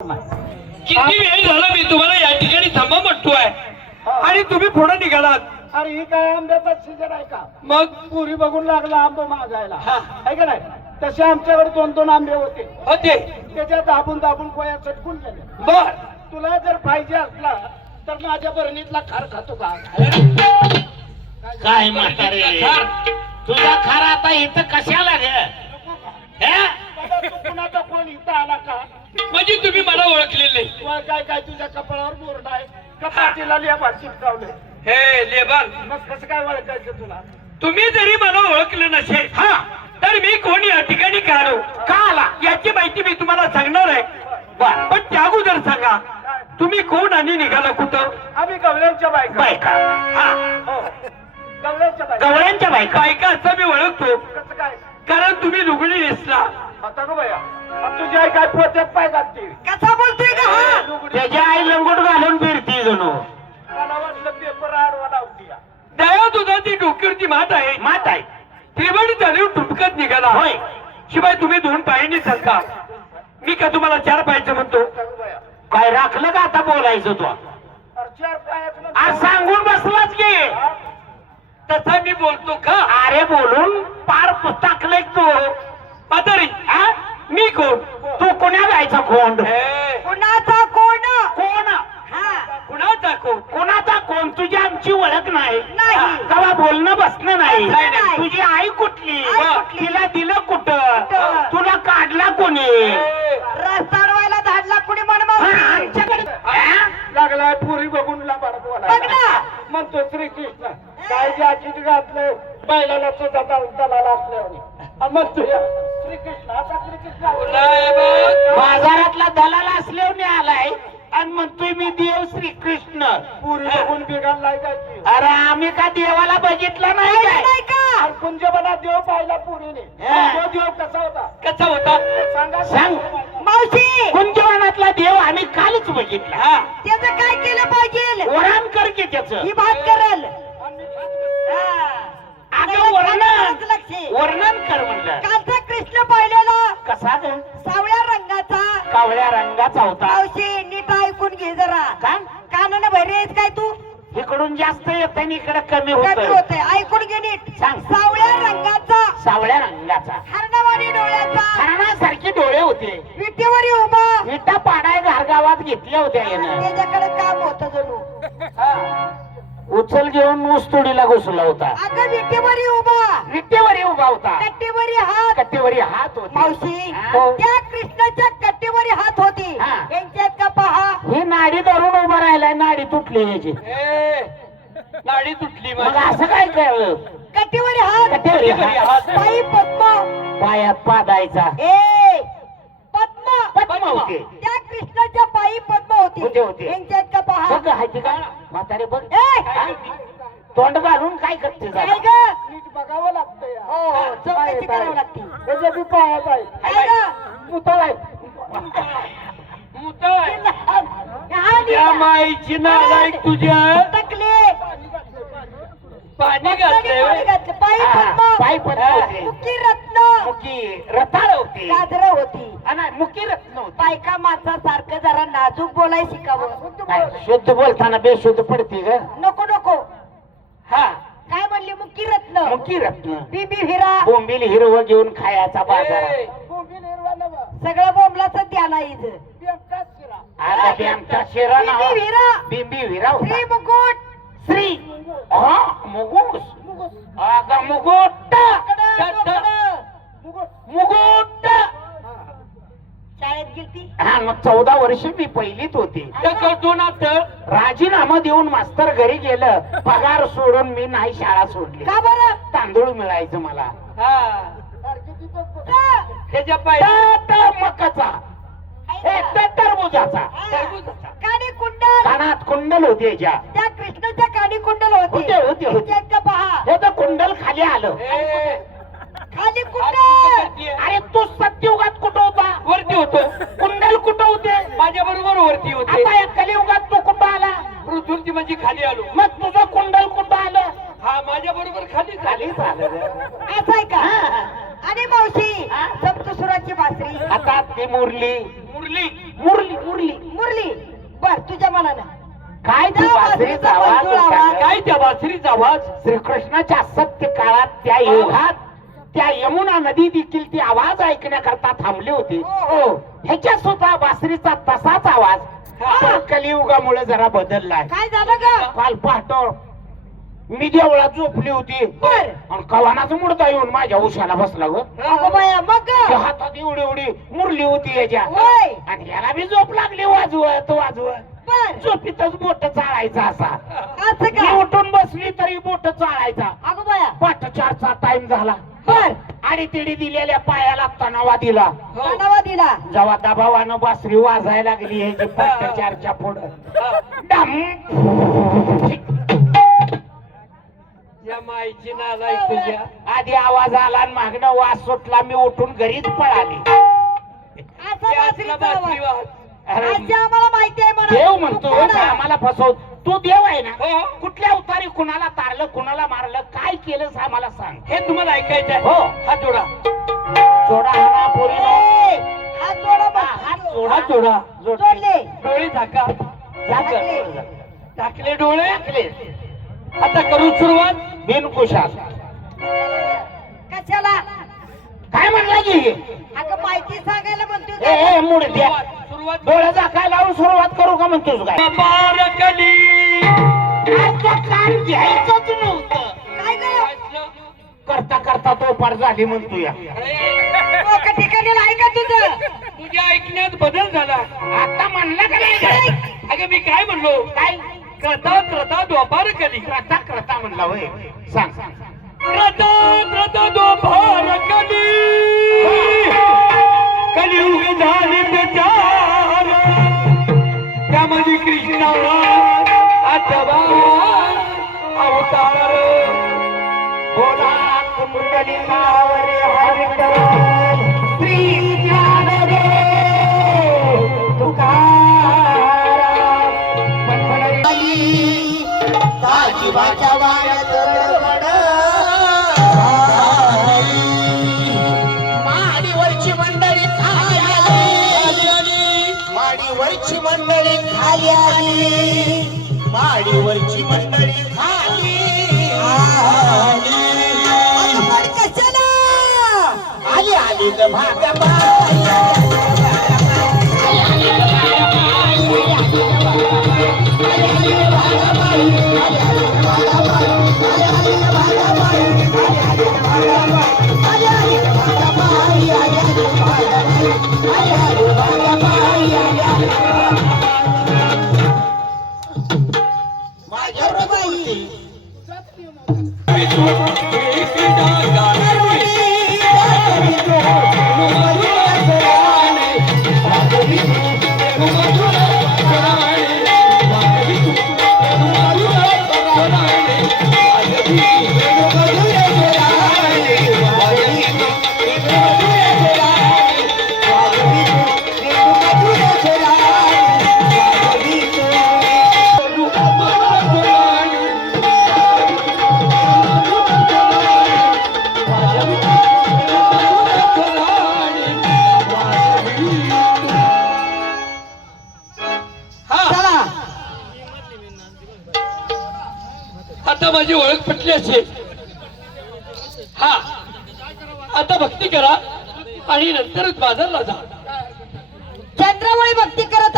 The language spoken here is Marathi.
किती वेळ झाला मी तुम्हाला या ठिकाणी थांबा म्हणतोय आणि तुम्ही पुढे निघालात. अरे ही काय आंब्याचा सीजन आहे का? मग पुरी बघून लागला आंबा मागायला आहे का नाही? तसे आमच्याकडे 2-2 आंबे होते. त्याच्यात दाबून दाबून कोया चटकून गेले. बर तुला जर पाहिजे असला तर माझ्या बरणीतला खार खातो का? काय म्हातारे तुझा खार आता इथं कशाला ग? बाबा, तू कुणाचा फोन इथं आला का? म्हणजे तुम्ही मला ओळखलेले वर काय काय तुझ्या कपाळावर बोर्ड आहे कपाटीला लेबा चिपकावले. हे लेबल. मग कसं काय ओळखायचं तुला? तुम्ही जरी मला ओळखलं नसेल तर मी कोण या ठिकाणी का आलो का आला याची माहिती मी तुम्हाला सांगणार आहे. पण त्या अगोदर सांगा तुम्ही कोण आणि निघाला कुठं? आम्ही गवळ्यांच्या बायका. बायका हो, गवळ्यांच्या बायका. गवळ्यांच्या बायका बायका असं मी ओळखतो कसं काय? कारण तुम्ही लुगडी नेसला. आता गो बया, तुझी आई काय पोत्यात पाय घालते? कसा बोलतोय का हा? त्याची आई लंगोट घालून फिरती जणू. मला वाटलं पेपर आडवा लावती. दया दुधाची डोक्यावरती मात आहे. मात आहे त्रिवेणी चालून टुपकत निघाला. होय. शिवाय तुम्ही 2 पायांनी चालता. मी का तुम्हाला 4 पायाचं म्हणतो? काय राखलं का आता बोलायचं तू? चार पायात आज सांगून बसलाच की. तसा मी बोलतो का? अरे बोलून पार टाकलंय तू. म्हातारी मी कोण? तू कोण्या जायचा कोंड? कुणाचा कोण? कोण? कुणाचा कोण? कोणाचा कोण? तुझी आमची ओळख नाही. नाही. तेव्हा बोलणं बसणं नाही. नाही. तुझी आई कुठली? कुठली? तिला दिलं कुठं? तुला काढला कोणी? रस्ता अडवायला धाडला कुणी आमच्याकडे लागलाय पुरी बघून म्हणतो श्रीकृष्ण काय जे आखीत घातलं बैलाला सुद्धा दलाला असल्यावर मग तुझ्या श्रीकृष्ण आता श्रीकृष्ण बाजारातला दलाल असल्याने आलाय आणि म्हणतोय मी देव श्रीकृष्ण. पुरी बघून बिघडलाय काय? अरे आम्ही का देवाला बघितलं नाही काय? कुंजबना देव पाहिला पुरीने. तो देव कसा होता? कसा होता सांगा. सांग. मावशी. कुंजवनातला देव आम्ही कालच बघितला. त्याचं काय केलं पाहिजे? वरण कर की त्याच. ही बात करल. अगं वर्णन कर म्हणलं. कालचा कृष्ण पाहिलेला कसा ग? सावळ्या रंगाचा कावळ्या रंगाचा होता. मावशी नीट ऐकून घे जरा. का? कानानं भैरी आहेस काय तू? इकडून जास्त येत आणि इकडे कमी कमी होत. होते. ऐकून घे नीट. सांग. सावळ्या रंगाचा सावळ्या रंगाचा हरणवाणी डोळ्याचा हरणासारखे डोळे होते. विटेवर उभा विटा पाडाय घरगावात घेतल्या होत्या यानं. त्याच्याकडे काम होतं जणू. उचल घेऊन ऊस तोडीला घुसला होता. अगं विटेवर उभा विटेवरी उभा होता. कट्टेवरी हात. कट्टेवरी हात होते. मावशी हा. त्या कृष्णाच्या कट्टेवरी हात होती. हा. यांच्यात का पहा. ही नाडी धरून उभा राहिलाय. नाडी तुटली ह्याची. नाडी तुटली मग असं काय कळलं? कट्टेवरी हात. कट्टेवरी हात. पायी पद्म. पायात पादायचा ए पद्म. पद्म होते. त्या कृष्णाच्या पायी पद्म होती. होते. यांच्यात का पहा. बघ हायची का म्हातारे बघ. ए! हा? तोंड घालून काय करते काय जरा? ग? नीट बघावं लागतंय. हो चौकशी करावी लागते. त्याच्या बी पायात आहे. काय ग? मुतळ आहे. त्या माईची नालायक तुझ्या पाणी पाणी घातलंय. पायी पद्म. पाय पद्म होते. मुखी रत्न. मुकी रताळ होते. गाजर होती. आणि मुकी रत्न होते. बायका माणसासारखं जरा नाजूक बोलाय शिकावं. काय शुद्ध बोलताना बेशुद्ध पडते ग. नको नको. हा काय म्हणली मुखी रत्न. मुकी रत्न. बीबी हिरा. बोंबील हिरवं घेऊन खायचा बाजारात. बोंबील हिरवा नवा. सगळं बोंबलाच ध्यान आहे इथं. बेमटाच शिरा. आता बी आमचा शिरा नाव बिंबी हिरा. बिंबी विरा होता. श्री मुकुट. श्री मुगुस अगं मुकुट मुकुट. शाळेत गेलती. हा मग 14 वर्ष मी पहिलीत होती. राजीनामा देऊन मास्तर घरी गेलं. पगार सोडून मी नाही शाळा सोडली. का बरं? तांदूळ मिळायचं मला. सारखी तिथंच त्याच्या मकाचा टरबुजाचा. कानी कुंडल. कानात कुंडल होते याच्या. त्या कृष्णाच्या कानी कुंडल होते. होते. यांच्यात का पहा. हे तर कुंडल खाली आलं. खाली कुंडल. अरे तू सत्ययुगात कुठं होता? वरती होतो. कुंडल कुठं होते? माझ्या बरोबर वरती होते. आता या कलियुगात तू कुठं आला? पृथ्वीची म्हणजे खाली आलो. मग तुझं कुंडल कुठं आलं? हा माझ्या बरोबर खाली खालीच आलं. असं आहे का? आणि मावशी सप्तसुराची बासरी आता ती मुरली मुरली मुरली मुरली मुरली बर तुझ्या मनानं काय त्या बासरीचा आवाज होता ग? काय त्या बासरीचा आवाज? श्रीकृष्णाच्या सत्य काळात त्या युगात त्या यमुना नदी देखील ती आवाज ऐकण्याकरता थांबली होती. हो. ह्याच्या सुद्धा बासरीचा तसाच आवाज पण कलियुगामुळे जरा बदललाय. काय झालं ग काल पहाटो मी देवळात झोपली होती बर आणि कवानाचा मुडदा येऊन माझ्या उशाला बसला ग. अगो बाया मग त्या हातात एवढी एवढी मुरली होती याच्या होय आणि याला बी झोप लागली वाजवत वाजवत. बर झोपीतच बोट चाळायचा असा. असं मी का उठून बसली तरी बोट चाळायचा. अगो बाया पाठ 4चा टाइम झाला बर आणि तिडी दिलेल्या पायाला तणावा दिला. तणावा दिला जेव्हा दबावानं बासरी वाजायला लागली ह्याची पाठ 4च्या पुढं डम. या माईची नालाय तुझ्या. आधी आवाज आला आणि मागणं वास सुटला. मी उठून घरीच पळाली. असा या बासरीचा असला आवाज. बासरी वाज. अरे आजी आम्हाला माहिती आहे म्हणा देव म्हणतो तू कोण आहे? आम्हाला फसव. तू देव आहे ना. हो. कुठल्या अवतारी कुणाला तारलं कुणाला मारलं काय केलंस आम्हाला सांग. हे तुम्हाला ऐकायचं आहे? हो. हात जोडा. जोडा हाना पोरीनो. हात जोडा बघ. हात जोडा. हात जोडा. जोडले डोळे झाका. टाकले. टाकले डोळे. आता करू सुरुवात. बिनकुशाल कशाला काय म्हणला की हे? अगं माहिती सांगायला म्हणतो ए मुड द्या. सुरुवात. डोळे झाकायला लावून सुरुवात करू का म्हणतोस काय? बारकली. आता कान घ्यायचंच नव्हतं. काय गं करता करता तो पार झाली म्हणतो या. डोकं ठिकाणी आहे का तुझं तुझ्या ऐकण्यात बदल झाला. आता म्हणला का नाही काय? अगं मी काय म्हणलो? काय क्रता क्रता द्वापार कली. करता करता म्हणला होय. सांग सांग क्रता क्रता द्वापार कली. कलियुग झाले त्याच्यावर. त्यामध्ये कृष्णाला आठवा अवतार. बोला कुंडलिकावर हरिटल श्री ज्ञानदेव तुकाराम पंढरी दाजीबाच्या वाड्यात गडबड. माडीवरची मंडळी खाली आली. माडीवरची मंडळी खाली आली. माडीवरची मंडळी खाली आली. कशाला आली आली ग भागबाई. माझ्या बाई आता माझी ओळख पटली असेल. हा आता भक्ती करा आणि नंतरच बाजारला जा. चंद्रावळी भक्ती करत